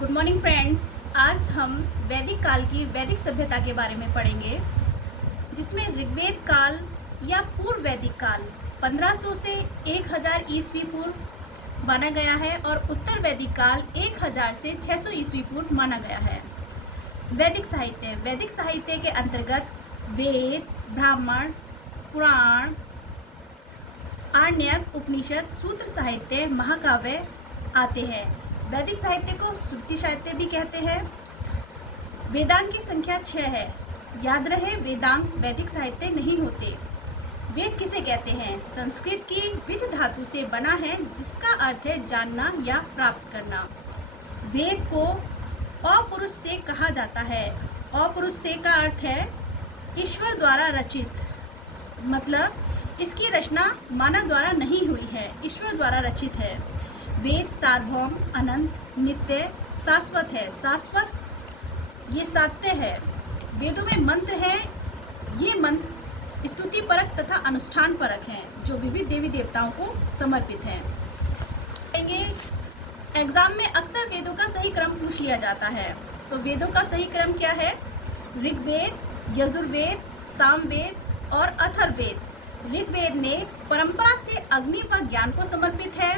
Good morning friends. आज हम वैदिक काल की वैदिक सभ्यता के बारे में पढ़ेंगे, जिसमें ऋग्वेद काल या पूर्व वैदिक काल 1500 से 1000 ईस्वी पूर्व माना गया है और उत्तर वैदिक काल 1000 से 600 ईस्वी पूर्व माना गया है। वैदिक साहित्य के अंतर्गत वेद, ब्राह्मण, पुराण, आरण्यक, उपनिषद, सूत्र साहित्य, महाकाव्य आते हैं। वैदिक साहित्य को श्रुति साहित्य भी कहते हैं। वेदांग की संख्या 6 है। याद रहे, वेदांग वैदिक साहित्य नहीं होते। वेद किसे कहते हैं? संस्कृत की विद धातु से बना है, जिसका अर्थ है जानना या प्राप्त करना। वेद को अपरुष से कहा जाता है। अपरुष से का अर्थ है ईश्वर द्वारा रचित, मतलब इसकी रचना मानव द्वारा नहीं हुई है, ईश्वर द्वारा रचित है। वेद सार्वभौम, अनंत, नित्य, शाश्वत है। शाश्वत ये सत्य है। वेदों में मंत्र हैं। ये मंत्र स्तुति परक तथा अनुष्ठान परक हैं, जो विविध देवी देवताओं को समर्पित हैं। एग्जाम में अक्सर वेदों का सही क्रम पूछ लिया जाता है। तो वेदों का सही क्रम क्या है? ऋग्वेद, यजुर्वेद, सामवेद और अथर्ववेद। ऋग्वेद में परंपरा से अग्नि व ज्ञान को समर्पित है।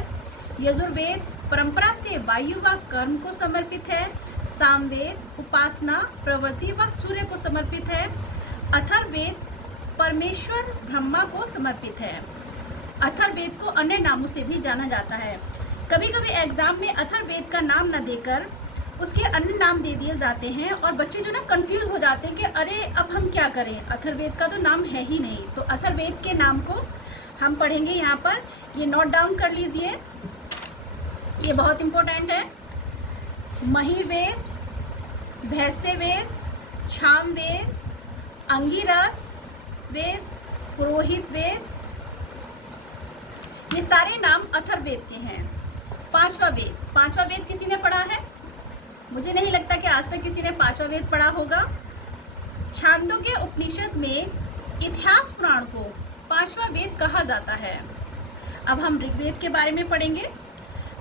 यजुर्वेद परंपरा से वायु व कर्म को समर्पित है। सामवेद उपासना, प्रवृत्ति व सूर्य को समर्पित है। अथर्ववेद परमेश्वर ब्रह्मा को समर्पित है। अथर्ववेद को अन्य नामों से भी जाना जाता है। कभी कभी एग्जाम में अथर्ववेद का नाम न देकर उसके अन्य नाम दे दिए जाते हैं और बच्चे जो ना कंफ्यूज हो जाते हैं कि अरे अब हम क्या करें, अथर्ववेद का तो नाम है ही नहीं। तो अथर्ववेद के नाम को हम पढ़ेंगे यहाँ पर। ये नोट डाउन कर लीजिए, ये बहुत इम्पोर्टेंट है। महिर्वेद, भैंस्यवेद, छामवेद, अंगिरस वेद, पुरोहित वेद, ये सारे नाम अथर्ववेद के हैं। पांचवा वेद किसी ने पढ़ा है? मुझे नहीं लगता कि आज तक किसी ने पांचवा वेद पढ़ा होगा। छांदोग्य उपनिषद में इतिहास पुराण को पांचवा वेद कहा जाता है। अब हम ऋग्वेद के बारे में पढ़ेंगे।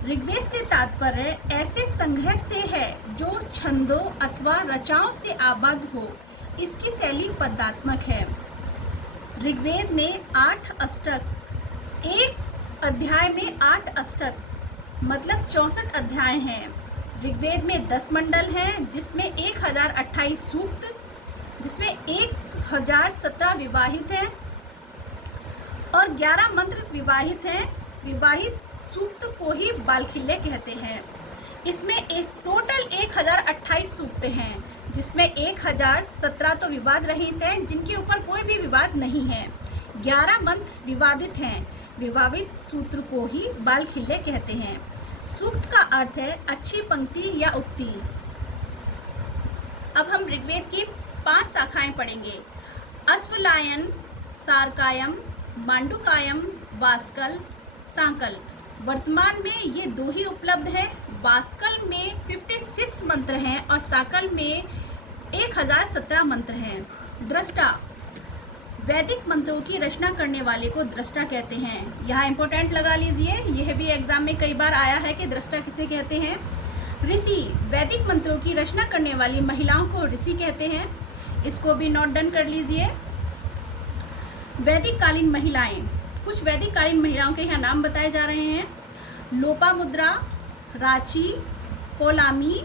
ऋग्वेद से तात्पर्य ऐसे संग्रह से है जो छंदों अथवा रचनाओं से आबद्ध हो। इसकी शैली पदात्मक है। ऋग्वेद में 8 अष्टक, एक अध्याय में 8 अष्टक मतलब 64 अध्याय हैं। ऋग्वेद में 10 मंडल हैं, जिसमें 1028 सूक्त, जिसमें 1017 विवाहित हैं और 11 मंत्र विवाहित हैं। विवाहित सूक्त को ही बालखिल्य कहते हैं। इसमें एक टोटल 1028 सूक्त हैं, जिसमें 1017 तो विवाद रहित हैं, जिनके ऊपर कोई भी विवाद नहीं है। 11 मंत्र विवादित हैं। विवादित सूत्र को ही बालखिल्य कहते हैं। सूक्त का अर्थ है अच्छी पंक्ति या उक्ति। अब हम ऋग्वेद की 5 शाखाएं पढ़ेंगे। अश्वलायन, सारकायम, मांडुकायम, वास्कल, सांकल। वर्तमान में ये 2 ही उपलब्ध है। वास्कल में 56 मंत्र हैं और साकल में 1017 मंत्र हैं। दृष्टा, वैदिक मंत्रों की रचना करने वाले को दृष्टा कहते हैं। यहाँ इंपॉर्टेंट लगा लीजिए, यह भी एग्जाम में कई बार आया है कि दृष्टा किसे कहते हैं। ऋषि, वैदिक मंत्रों की रचना करने वाली महिलाओं को ऋषि कहते हैं। इसको भी नोट डाउन कर लीजिए। वैदिक कालीन महिलाएं, कुछ वैदिक कालीन महिलाओं के यहाँ नाम बताए जा रहे हैं। लोपामुद्रा, राची, कोलामी,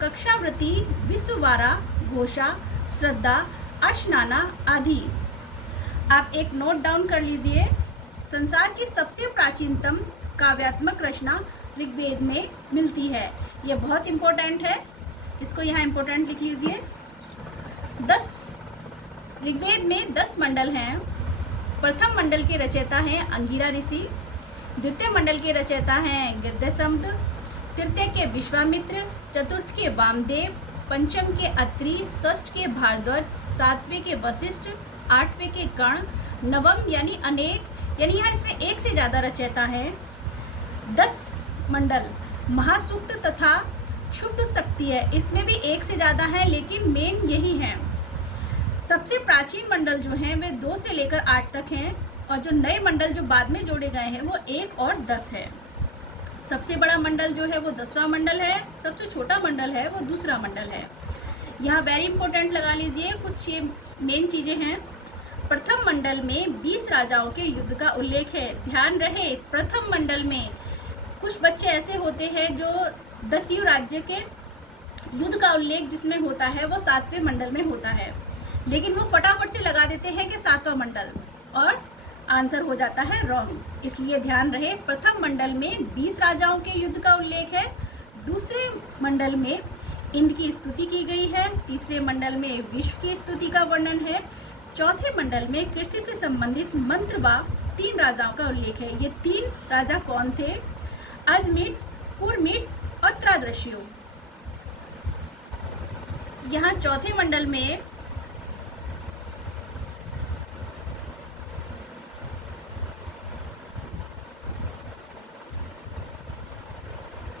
कक्षावृति, विश्ववारा, घोषा, श्रद्धा, अर्शनाना आदि। आप एक नोट डाउन कर लीजिए। संसार की सबसे प्राचीनतम काव्यात्मक रचना ऋग्वेद में मिलती है। यह बहुत इम्पोर्टेंट है, इसको यहाँ इम्पोर्टेंट लिख लीजिए। ऋग्वेद में 10 मंडल हैं। प्रथम मंडल के रचयिता हैं अंगिरा ऋषि। द्वितीय मंडल के रचयिता हैं गिर्दसम्द। तृतीय के विश्वामित्र, चतुर्थ के वामदेव, पंचम के अत्रि, षष्ठ के भारद्वाज, सातवें के वशिष्ठ, आठवें के कर्ण, नवम यानी अनेक, यानी यहाँ इसमें एक से ज़्यादा रचयिता हैं। 10 मंडल महासूक्त तथा क्षुब्ध शक्ति है, इसमें भी एक से ज़्यादा है, लेकिन मेन यही है। सबसे प्राचीन मंडल जो हैं वे 2 से लेकर 8 तक हैं और जो नए मंडल जो बाद में जोड़े गए हैं वो 1 और 10 है। सबसे बड़ा मंडल जो है वो 10वां मंडल है, सबसे छोटा मंडल है वो दूसरा मंडल है। यहाँ वेरी इंपॉर्टेंट लगा लीजिए, कुछ ये मेन चीज़ें हैं। प्रथम मंडल में 20 राजाओं के युद्ध का उल्लेख है। ध्यान रहे, प्रथम मंडल में कुछ बच्चे ऐसे होते हैं जो 10 राज्य के युद्ध का उल्लेख जिसमें होता है वो 7वें मंडल में होता है, लेकिन वो फटाफट से लगा देते हैं कि 7वां मंडल, और आंसर हो जाता है रॉन्ग। इसलिए ध्यान रहे, प्रथम मंडल में 20 राजाओं के युद्ध का उल्लेख है, दूसरे मंडल में इंद्र की स्तुति की गई है, तीसरे मंडल में विश्व की स्तुति का वर्णन है, चौथे मंडल में कृषि से संबंधित मंत्र व 3 राजाओं का उल्लेख है। ये 3 राजा कौन थे? अजमीट, पुरमीट और त्रादृश्यु। यहाँ चौथे मंडल में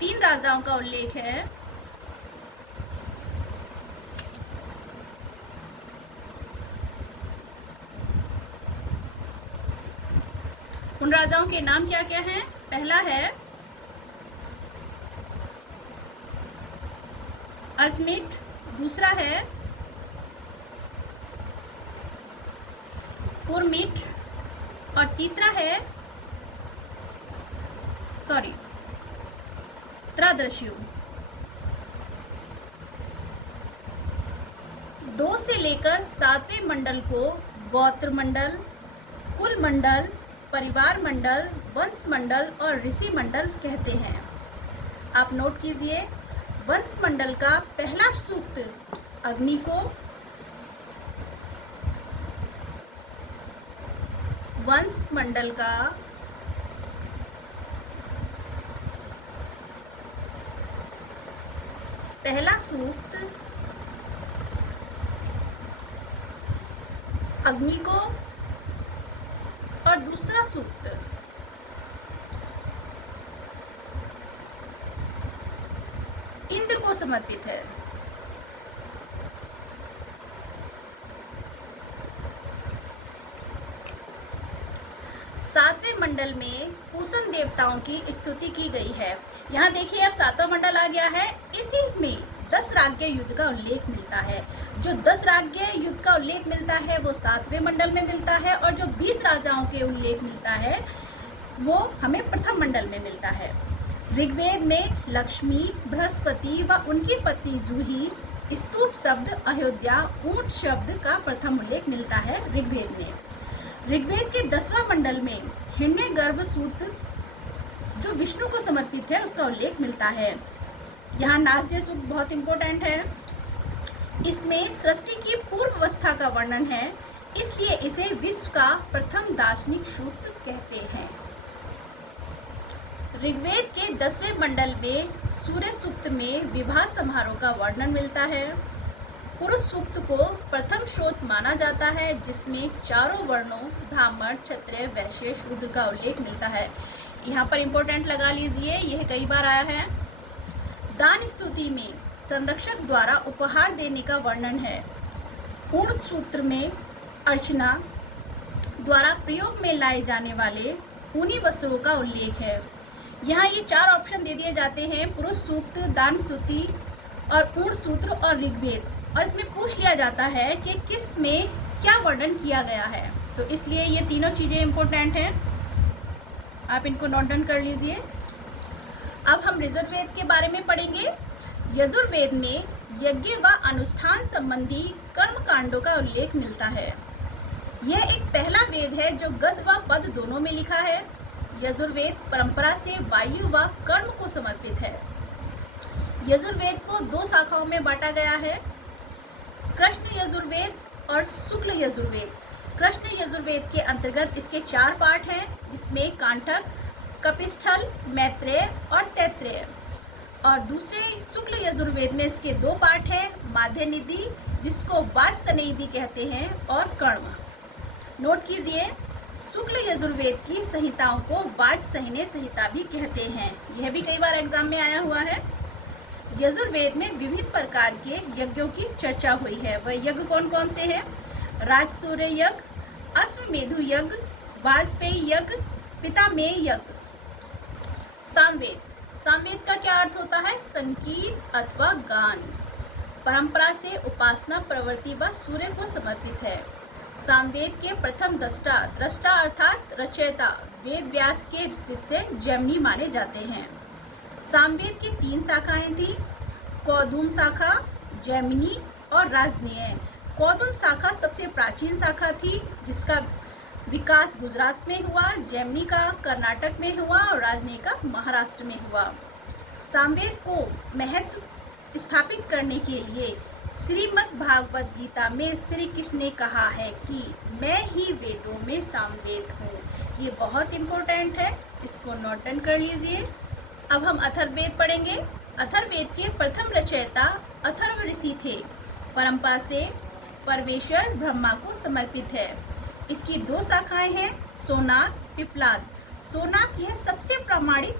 तीन राजाओं का उल्लेख है। उन राजाओं के नाम क्या क्या हैं? पहला है अजमीट, दूसरा है पुरमीट और तीसरा है त्रादृश्यु। 2 से लेकर 7वें मंडल को गोत्र मंडल, कुल मंडल, परिवार मंडल, वंश मंडल और ऋषि मंडल कहते हैं। आप नोट कीजिए, वंश मंडल का पहला सूक्त अग्नि को, वंश मंडल का पहला सूक्त अग्नि को और दूसरा सूक्त इंद्र को समर्पित है। सातवें मंडल में पूषण देवताओं की स्तुति की गई है। यहाँ देखिए, अब 7वां मंडल आ गया है। इसी में 10 राज्य युद्ध का उल्लेख मिलता है। जो 10 राज्य युद्ध का उल्लेख मिलता है वो 7वें मंडल में मिलता है, और जो 20 राजाओं के उल्लेख मिलता है वो हमें प्रथम मंडल में मिलता है। ऋग्वेद में लक्ष्मी, बृहस्पति व उनकी पत्नी जूही, स्तूप शब्द, अयोध्या, ऊंट शब्द का प्रथम उल्लेख मिलता है ऋग्वेद में। ऋग्वेद के 10वां मंडल में हिरण्यगर्भ सूक्त जो विष्णु को समर्पित है उसका उल्लेख मिलता है। यहाँ नासदीय सूक्त बहुत इंपॉर्टेंट है। इसमें सृष्टि की पूर्व अवस्था का वर्णन है, इसलिए इसे विश्व का प्रथम दार्शनिक सूक्त कहते हैं। ऋग्वेद के 10वें मंडल में सूर्य सूक्त में विवाह समारोह का वर्णन मिलता है। पुरुष सूक्त को प्रथम स्रोत माना जाता है, जिसमें चारों वर्णों ब्राह्मण, क्षत्रिय, वैश्य, शूद्र का उल्लेख मिलता है। यहाँ पर इंपॉर्टेंट लगा लीजिए, यह कई बार आया है। दान स्तुति में संरक्षक द्वारा उपहार देने का वर्णन है। ऊर्ध सूत्र में अर्चना द्वारा प्रयोग में लाए जाने वाले ऊनी वस्त्रों का उल्लेख है। यहाँ ये 4 ऑप्शन दे दिए जाते हैं, पुरुष सूक्त, दान स्तुति और ऊर्ध सूत्र और ऋग्वेद, और इसमें पूछ लिया जाता है कि किस में क्या वर्णन किया गया है, तो इसलिए ये तीनों चीज़ें इंपॉर्टेंट हैं। आप इनको नोट डाउन कर लीजिए। अब हम यजुर्वेद के बारे में पढ़ेंगे। यजुर्वेद में यज्ञ व अनुष्ठान संबंधी कर्म कांडों का उल्लेख मिलता है। यह एक पहला वेद है जो गद व पद दोनों में लिखा है। यजुर्वेद परंपरा से वायु व कर्म को समर्पित है। यजुर्वेद को 2 शाखाओं में बांटा गया है, कृष्ण यजुर्वेद और शुक्ल यजुर्वेद। कृष्ण यजुर्वेद के अंतर्गत इसके 4 पाठ हैं, जिसमें कांठक, कपिस्थल, मैत्रेय और तैत्रेय। और दूसरे शुक्ल यजुर्वेद में इसके 2 पाठ हैं, माध्यनिधि जिसको वाजसनेयी भी कहते हैं, और कर्म। नोट कीजिए, शुक्ल यजुर्वेद की संहिताओं को वाजसनेयी संहिता भी कहते हैं। यह भी कई बार एग्जाम में आया हुआ है। यजुर्वेद में विभिन्न प्रकार के यज्ञों की चर्चा हुई है। वह यज्ञ कौन कौन से हैं? राजसूय यज्ञ, अश्वमेधु यज्ञ, वाजपेयी यज्ञ, पितामह यज्ञ। सामवेद, सामवेद का क्या अर्थ होता है? संगीत अथवा गान। परंपरा से उपासना प्रवृत्ति व सूर्य को समर्पित है। सामवेद के प्रथम दृष्टा अर्थात रचयिता वेद व्यास के शिष्य जैमिनी माने जाते हैं। सामवेद की 3 शाखाएं थी, कौदुम शाखा, जैमिनी और राजनीय। कौदुम शाखा सबसे प्राचीन शाखा थी, जिसका विकास गुजरात में हुआ, जैमिनी का कर्नाटक में हुआ और राजनीय का महाराष्ट्र में हुआ। सामवेद को महत्व स्थापित करने के लिए श्रीमद् भागवत गीता में श्री कृष्ण ने कहा है कि मैं ही वेदों में सामवेद हूँ। ये बहुत इम्पोर्टेंट है, इसको नोट डाउन कर लीजिए। अब हम अथर्ववेद पढ़ेंगे। अथर्ववेद के प्रथम रचयिता अथर्व ऋषि थे। परंपरा से परमेश्वर ब्रह्मा को समर्पित है। इसकी 2 शाखाएं हैं, सोनाक, पिप्लाद। सोनाक यह सबसे प्रामाणिक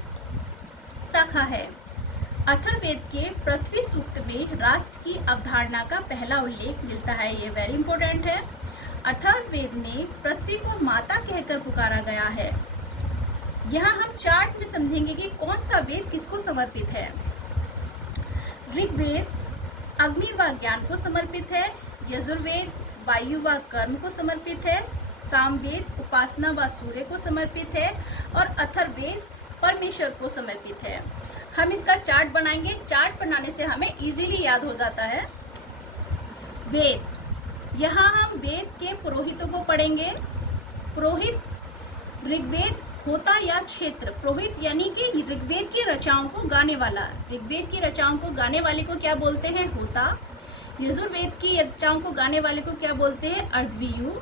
शाखा है। अथर्ववेद के पृथ्वी सूक्त में राष्ट्र की अवधारणा का पहला उल्लेख मिलता है। ये वेरी इंपॉर्टेंट है। अथर्ववेद में पृथ्वी को माता कहकर पुकारा गया है। यहाँ हम चार्ट में समझेंगे कि कौन सा वेद किसको समर्पित है। ऋग्वेद अग्नि व ज्ञान को समर्पित है। यजुर्वेद वायु व कर्म को समर्पित है। सामवेद उपासना व सूर्य को समर्पित है और अथर्ववेद परमेश्वर को समर्पित है। हम इसका चार्ट बनाएंगे। चार्ट बनाने से हमें इजीली याद हो जाता है। वेद, यहाँ हम वेद के पुरोहितों को पढ़ेंगे। पुरोहित ऋग्वेद होता या क्षेत्र। पुरोहित यानी कि ऋग्वेद की रचनाओं को गाने वाला। ऋग्वेद की रचनाओं को गाने वाले को क्या बोलते हैं? होता। यजुर्वेद की रचनाओं को गाने वाले को क्या बोलते हैं? अर्धवीयु।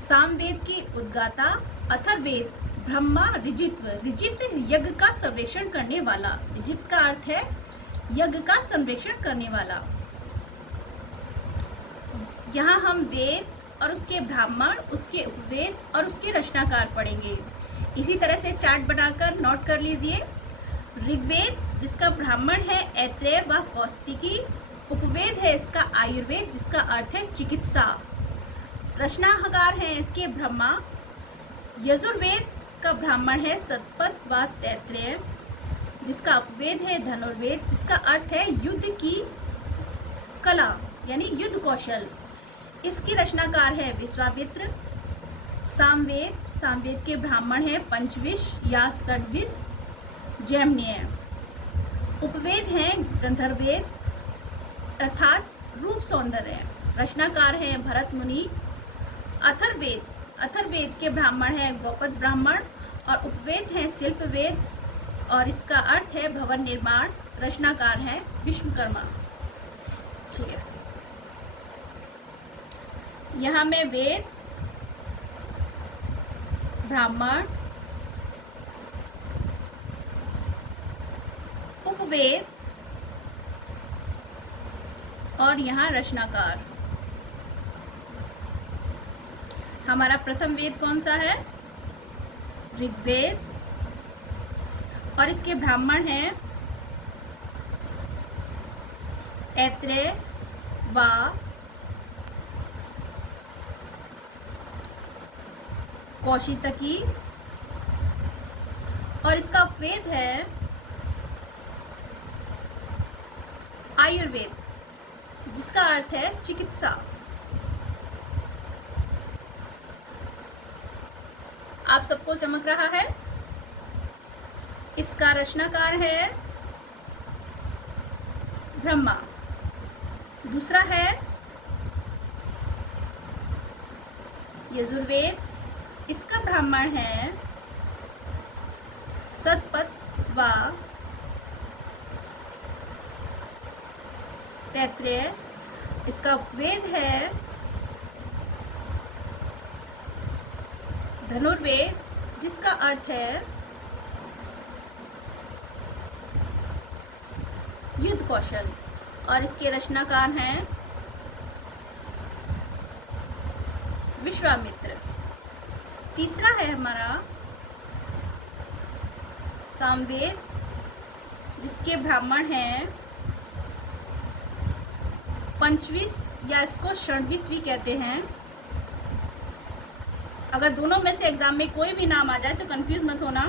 सामवेद की उद्गाता। अथर्ववेद ब्रह्मा ऋजित्व। ऋजित यज्ञ का सर्वेक्षण करने वाला। ऋजित का अर्थ है यज्ञ का संरक्षण करने वाला। यहाँ हम वेद और उसके ब्राह्मण, उसके उपवेद और उसके रचनाकार पढ़ेंगे। इसी तरह से चार्ट बनाकर नोट कर लीजिए। ऋग्वेद जिसका ब्राह्मण है ऐत्रेय व कौस्तिकी। उपवेद है इसका आयुर्वेद, जिसका अर्थ है चिकित्सा। रचनाकार हैं इसके ब्रह्मा। यजुर्वेद का ब्राह्मण है सतपथ व तैत्रेय, जिसका उपवेद है धनुर्वेद, जिसका अर्थ है युद्ध की कला यानी युद्ध कौशल। इसकी रचनाकार है विश्वामित्र। सामवेद के ब्राह्मण है पंचविश या षड्विश जैमिनीय। उपवेद हैं गंधर्ववेद अर्थात रूप सौंदर्य। रचनाकार हैं भरत मुनि। अथर्ववेद के ब्राह्मण है गौपद ब्राह्मण और उपवेद हैं शिल्पवेद और इसका अर्थ है भवन निर्माण। रचनाकार है विश्वकर्मा। ठीक है, यहाँ में वेद, ब्राह्मण, उपवेद और यहाँ रचनाकार। हमारा प्रथम वेद कौन सा है? ऋग्वेद और इसके ब्राह्मण हैं ऐत्रेय व कौशितकी और इसका उपवेद है आयुर्वेद, जिसका अर्थ है चिकित्सा। आप सबको चमक रहा है? इसका रचनाकार है ब्रह्मा। दूसरा है यजुर्वेद, इसका ब्राह्मण है सतपथ व तैत्रेय। इसका उपवेद है धनुर्वेद, जिसका अर्थ है युद्ध कौशल और इसके रचनाकार हैं विश्वामित्र। तीसरा है हमारा सामवेद, जिसके ब्राह्मण हैं पंचविश या इसको षड्विश भी कहते हैं। अगर दोनों में से एग्जाम में कोई भी नाम आ जाए तो कंफ्यूज मत होना।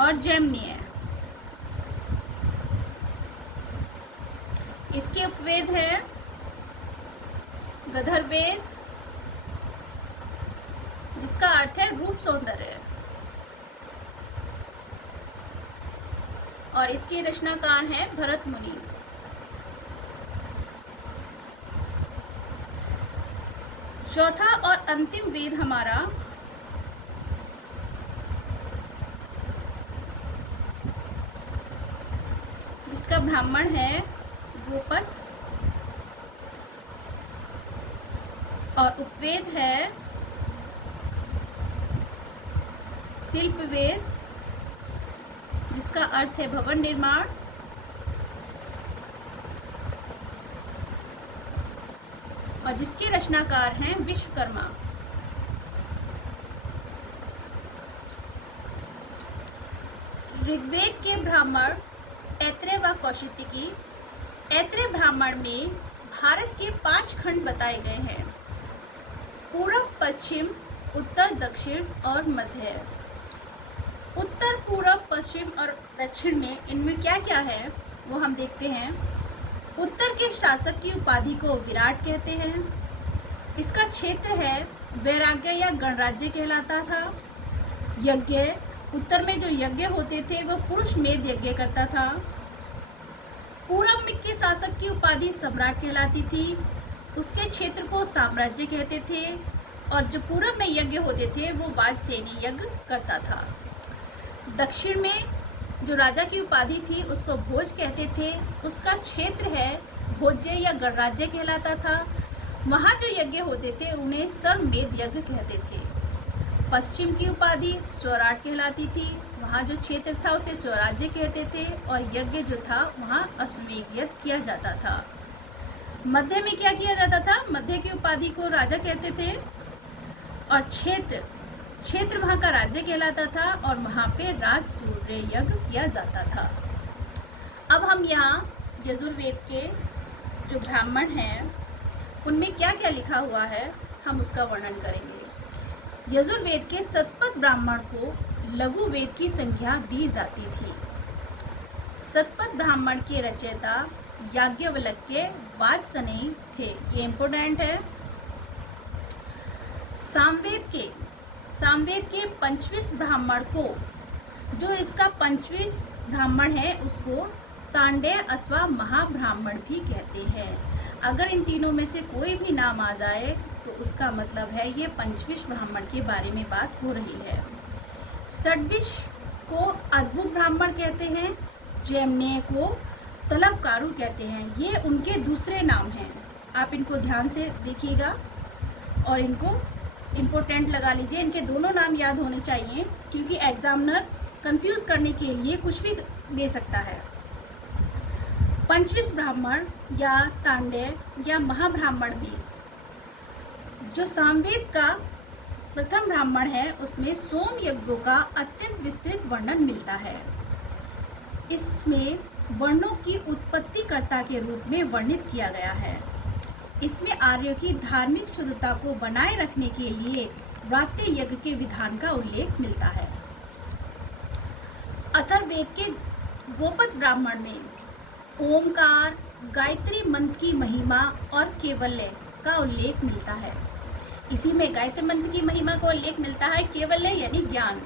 और जैमिनीय। इसके उपवेद है गंधर्ववेद, जिसका अर्थ है रूप सौंदर्य, और इसके रचनाकार हैं भरत मुनि। चौथा और अंतिम वेद हमारा जिसका ब्राह्मण है गोपद, और उपवेद है शिल्प वेद, जिसका अर्थ है भवन निर्माण, और जिसके रचनाकार हैं विश्वकर्मा। ऋग्वेद के ब्राह्मण ऐत्रेय व कौशिकी। ऐत्रेय ब्राह्मण में भारत के 5 खंड बताए गए हैं: पूर्व, पश्चिम, उत्तर, दक्षिण और मध्य। उत्तर, पूर्व, पश्चिम और दक्षिण में इनमें क्या क्या है वो हम देखते हैं। उत्तर के शासक की उपाधि को विराट कहते हैं। इसका क्षेत्र है वैराग्य या गणराज्य कहलाता था। यज्ञ, उत्तर में जो यज्ञ होते थे वह पुरुष मेद यज्ञ करता था। पूरब में के शासक की उपाधि सम्राट कहलाती थी। उसके क्षेत्र को साम्राज्य कहते थे, और जो पूरब में यज्ञ होते थे वो वाजसेनी यज्ञ करता था। दक्षिण में जो राजा की उपाधि थी उसको भोज कहते थे। उसका क्षेत्र है भोज्य या गणराज्य कहलाता था। वहाँ जो यज्ञ होते थे उन्हें सर्वमेध यज्ञ कहते थे। पश्चिम की उपाधि स्वराट कहलाती थी। वहाँ जो क्षेत्र था उसे स्वराज्य कहते थे, और यज्ञ जो था वहाँ अश्वमेध यज्ञ किया जाता था। मध्य में क्या किया जाता था? मध्य की उपाधि को राजा कहते थे, और क्षेत्र वहाँ का राज्य कहलाता था, और वहाँ पे राज सूर्य यज्ञ किया जाता था। अब हम यहाँ यजुर्वेद के जो ब्राह्मण हैं उनमें क्या क्या लिखा हुआ है हम उसका वर्णन करेंगे। यजुर्वेद के शतपथ ब्राह्मण को लघु वेद की संज्ञा दी जाती थी। शतपथ ब्राह्मण के रचयिता याज्ञवल्क्य वाजसनेयी थे। ये इम्पोर्टेंट है। सामवेद के 25 ब्राह्मण को, जो इसका 25 ब्राह्मण है उसको तांडेय अथवा महाब्राह्मण भी कहते हैं। अगर इन तीनों में से कोई भी नाम आ जाए तो उसका मतलब है ये 25 ब्राह्मण के बारे में बात हो रही है। षड्विश को अद्भुत ब्राह्मण कहते हैं। जैमिनेय को तलवकारु कहते हैं। ये उनके दूसरे नाम हैं। आप इनको ध्यान से देखिएगा और इनको इम्पोर्टेंट लगा लीजिए। इनके दोनों नाम याद होने चाहिए, क्योंकि एग्जामिनर कंफ्यूज करने के लिए कुछ भी दे सकता है। 25 ब्राह्मण या तांडेय या महाब्राह्मण भी, जो सामवेद का प्रथम ब्राह्मण है उसमें सोम यज्ञों का अत्यंत विस्तृत वर्णन मिलता है। इसमें वर्णों की उत्पत्तिकर्ता के रूप में वर्णित किया गया है। इसमें आर्यों की धार्मिक शुद्धता को बनाए रखने के लिए व्रात्य यज्ञ के विधान का उल्लेख मिलता है। अथर्ववेद के गोपद ब्राह्मण में ओमकार, गायत्री मंत्र की महिमा और केवल्य का उल्लेख मिलता है। इसी में गायत्री मंत्र की महिमा का उल्लेख मिलता है। केवल्य यानी ज्ञान,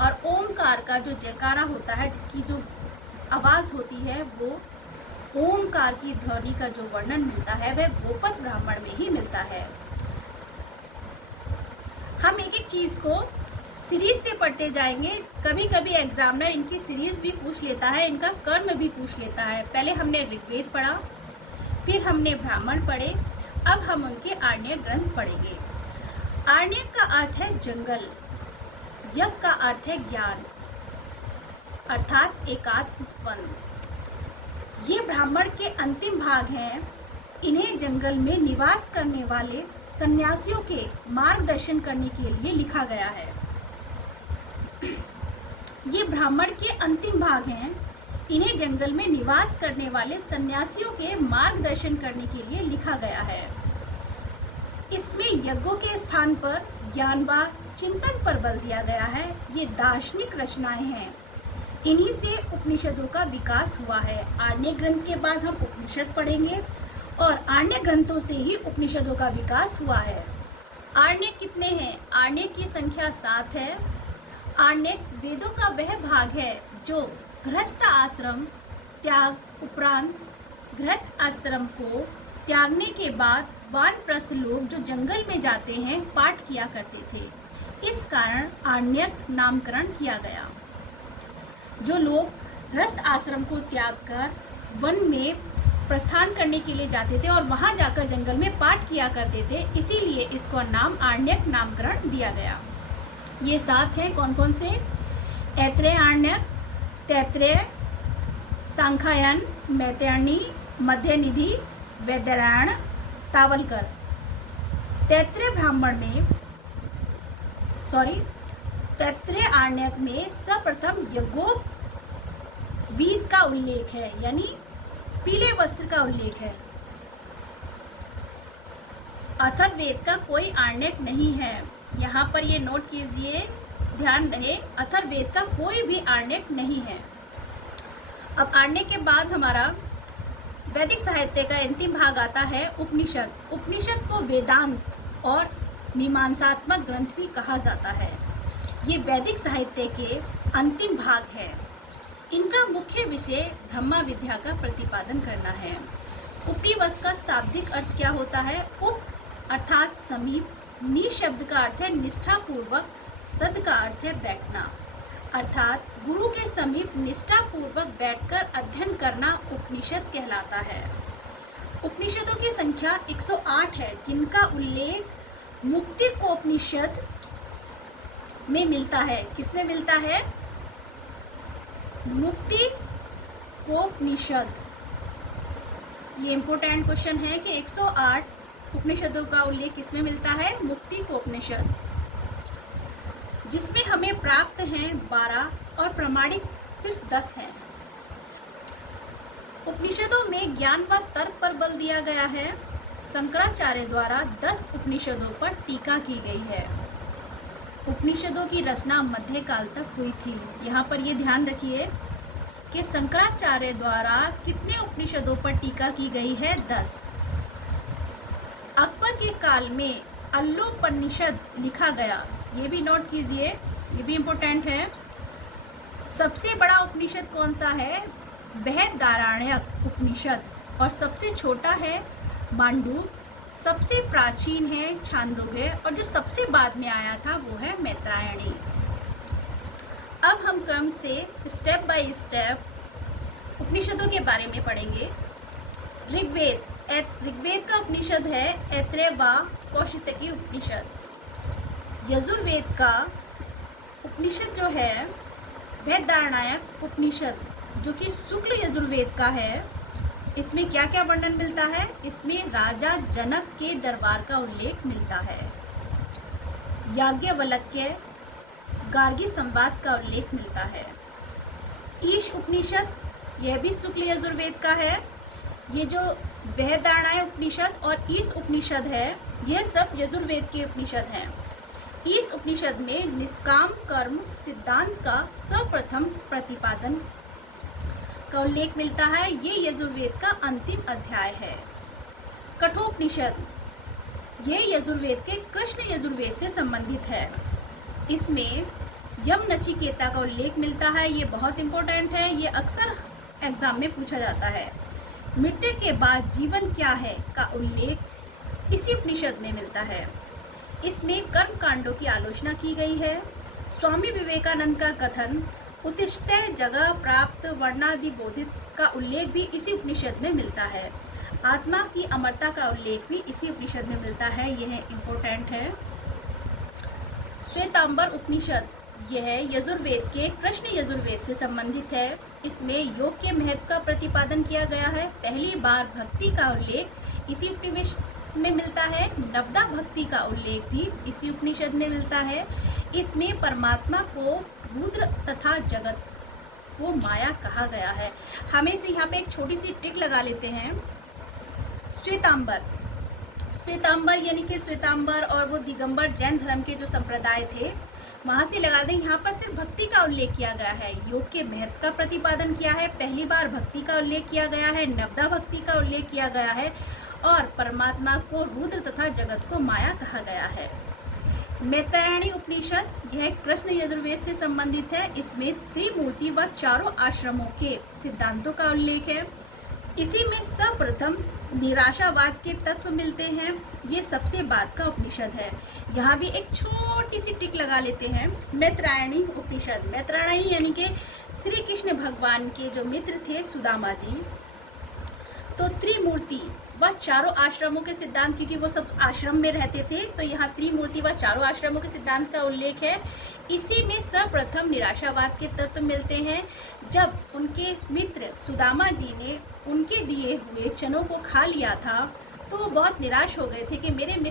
और ओमकार का जो जयकारा होता है, जिसकी जो आवाज़ होती है, वो ओमकार की ध्वनि का जो वर्णन मिलता है वह गोपद ब्राह्मण में ही मिलता है। हम एक एक चीज़ को सीरीज से पढ़ते जाएंगे। कभी कभी एग्जामिनर इनकी सीरीज भी पूछ लेता है, इनका कर्म भी पूछ लेता है। पहले हमने ऋग्वेद पढ़ा, फिर हमने ब्राह्मण पढ़े, अब हम उनके आर्ण्यक ग्रंथ पढ़ेंगे। आर्ण्यक का अर्थ है जंगल, यज्ञ का अर्थ है ज्ञान अर्थात एकात्म वन। ये ब्राह्मण के अंतिम भाग हैं। इन्हें जंगल में निवास करने वाले सन्यासियों के मार्गदर्शन करने के लिए लिखा गया है। ये ब्राह्मण के अंतिम भाग हैं। इन्हें जंगल में निवास करने वाले सन्यासियों के मार्गदर्शन करने के लिए लिखा गया है। इसमें यज्ञों के स्थान पर ज्ञान व चिंतन पर बल दिया गया है। ये दार्शनिक रचनाएं हैं। इन्हीं से उपनिषदों का विकास हुआ है। आर्ण्यक ग्रंथ के बाद हम उपनिषद पढ़ेंगे और आर्ण्यक ग्रंथों से ही उपनिषदों का विकास हुआ है। आर्ण्यक कितने हैं? आर्ण्यक की संख्या 7 है। आर्ण्यक वेदों का वह भाग है जो गृहस्थ आश्रम त्याग उपरांत गृहस्थ आश्रम को त्यागने के बाद वानप्रस्थ लोग जो जंगल में जाते हैं पाठ किया करते थे। इस कारण आर्ण्यक नामकरण किया गया। जो लोग गृहस्थ आश्रम को त्याग कर वन में प्रस्थान करने के लिए जाते थे और वहां जाकर जंगल में पाठ किया करते थे, इसीलिए इसको नाम आर्ण्यक नामकरण दिया गया। ये 7 हैं। कौन कौन से? ऐत्रेय आर्ण्यक, तैत्रेय, सांख्यायन, मैत्रेयी, मध्यनिधि, वैदर्यायण, तावलकर। तैत्रेय आर्ण्यक में सर्वप्रथम यज्ञोपवीत का उल्लेख है, यानी पीले वस्त्र का उल्लेख है। अथर्ववेद का कोई आर्ण्यक नहीं है। यहाँ पर ये नोट कीजिए, ध्यान रहे, अथर्ववेद का कोई भी आर्ण्यक नहीं है। अब आर्ण्यक के बाद हमारा वैदिक साहित्य का अंतिम भाग आता है उपनिषद। उपनिषद को वेदांत और मीमांसात्मक ग्रंथ भी कहा जाता है। ये वैदिक साहित्य के अंतिम भाग है। इनका मुख्य विषय ब्रह्मा विद्या का प्रतिपादन करना है। उपनिवस का शाब्दिक अर्थ क्या होता है? उप अर्थात समीप, नि शब्द का अर्थ है निष्ठापूर्वक, सद का अर्थ है बैठना, अर्थात गुरु के समीप निष्ठापूर्वक बैठकर अध्ययन करना उपनिषद कहलाता है। उपनिषदों की संख्या 108 है, जिनका उल्लेख मुक्तिकोपनिषद में मिलता है। किसमें मिलता है? मुक्तिकोपनिषद। ये इम्पोर्टेंट क्वेश्चन है कि 108 उपनिषदों का उल्लेख किसमें मिलता है? मुक्तिकोपनिषद, जिसमें हमें प्राप्त हैं 12 और प्रमाणिक सिर्फ 10 हैं। उपनिषदों में ज्ञान व तर्क पर बल दिया गया है। शंकराचार्य द्वारा 10 उपनिषदों पर टीका की गई है। उपनिषदों की रचना मध्यकाल तक हुई थी। यहाँ पर ये ध्यान रखिए कि शंकराचार्य द्वारा कितने उपनिषदों पर टीका की गई है? 10। अकबर के काल में अल्लोपनिषद लिखा गया। ये भी नोट कीजिए, ये भी इम्पोर्टेंट है। सबसे बड़ा उपनिषद कौन सा है? बृहदारण्यक उपनिषद। और सबसे छोटा है मांडूक्य। सबसे प्राचीन है छांदोग्य और जो सबसे बाद में आया था वो है मैत्रेयी। अब हम क्रम से स्टेप बाय स्टेप उपनिषदों के बारे में पढ़ेंगे। ऋग्वेद का उपनिषद है ऐत्रेय व कौशितकी उपनिषद। यजुर्वेद का उपनिषद जो है बृहदारण्यक उपनिषद, जो कि शुक्ल यजुर्वेद का है। इसमें क्या क्या वर्णन मिलता है? इसमें राजा जनक के दरबार का उल्लेख मिलता है। याज्ञवल्क्य गार्गी संवाद का उल्लेख मिलता है। ईश उपनिषद, यह भी शुक्ल यजुर्वेद का है। ये जो बृहदारण्यक उपनिषद और ईश उपनिषद है, यह सब यजुर्वेद के उपनिषद हैं। ईश उपनिषद में निष्काम कर्म सिद्धांत का सर्वप्रथम प्रतिपादन का उल्लेख मिलता है। ये यजुर्वेद का अंतिम अध्याय है। कठोपनिषद, ये यजुर्वेद के कृष्ण यजुर्वेद से संबंधित है। इसमें यम नचिकेता का उल्लेख मिलता है। ये बहुत इंपॉर्टेंट है, ये अक्सर एग्जाम में पूछा जाता है। मृत्यु के बाद जीवन क्या है का उल्लेख इसी उपनिषद में मिलता है। इसमें कर्म कांडों की आलोचना की गई है। स्वामी विवेकानंद का कथन उत्तिष्ठते जगह प्राप्त वर्णादि बोधित का उल्लेख भी इसी उपनिषद में मिलता है। आत्मा की अमरता का उल्लेख भी इसी उपनिषद में मिलता है। यह इम्पोर्टेंट है। श्वेतांबर उपनिषद, यह यजुर्वेद के कृष्ण यजुर्वेद से संबंधित है। इसमें योग के महत्व का प्रतिपादन किया गया है। पहली बार भक्ति का उल्लेख इसी उपनिषद में मिलता है। नवदा भक्ति का उल्लेख भी इसी उपनिषद में मिलता है। इसमें परमात्मा को रुद्र तथा जगत को माया कहा गया है। हमें से यहाँ पे एक छोटी सी ट्रिक लगा लेते हैं। श्वेतांबर यानी कि श्वेतांबर और वो दिगंबर जैन धर्म के जो संप्रदाय थे, वहाँ से लगा दें। यहाँ पर सिर्फ भक्ति का उल्लेख किया गया है, योग के महत्व का प्रतिपादन किया है, पहली बार भक्ति का उल्लेख किया गया है, नवदा भक्ति का उल्लेख किया गया है और परमात्मा को रुद्र तथा जगत को माया कहा गया है। मैत्रेयणी उपनिषद यह कृष्ण यजुर्वेद से संबंधित है। इसमें त्रिमूर्ति व चारों आश्रमों के सिद्धांतों का उल्लेख है। इसी में सर्वप्रथम निराशावाद के तत्व मिलते हैं। ये सबसे बाद का उपनिषद है। यहाँ भी एक छोटी सी टिक लगा लेते हैं। मैत्रेयणी उपनिषद, मैत्रेयणी यानी कि श्री कृष्ण भगवान के जो मित्र थे सुदामा जी, तो त्रिमूर्ति व चारों आश्रमों के सिद्धांत, क्योंकि वो सब आश्रम में रहते थे, तो यहाँ त्रिमूर्ति व चारों आश्रमों के सिद्धांत का उल्लेख है। इसी में सर्वप्रथम निराशावाद के तत्व मिलते हैं। जब उनके मित्र सुदामा जी ने उनके दिए हुए चनों को खा लिया था, तो वो बहुत निराश हो गए थे कि मेरे मित्र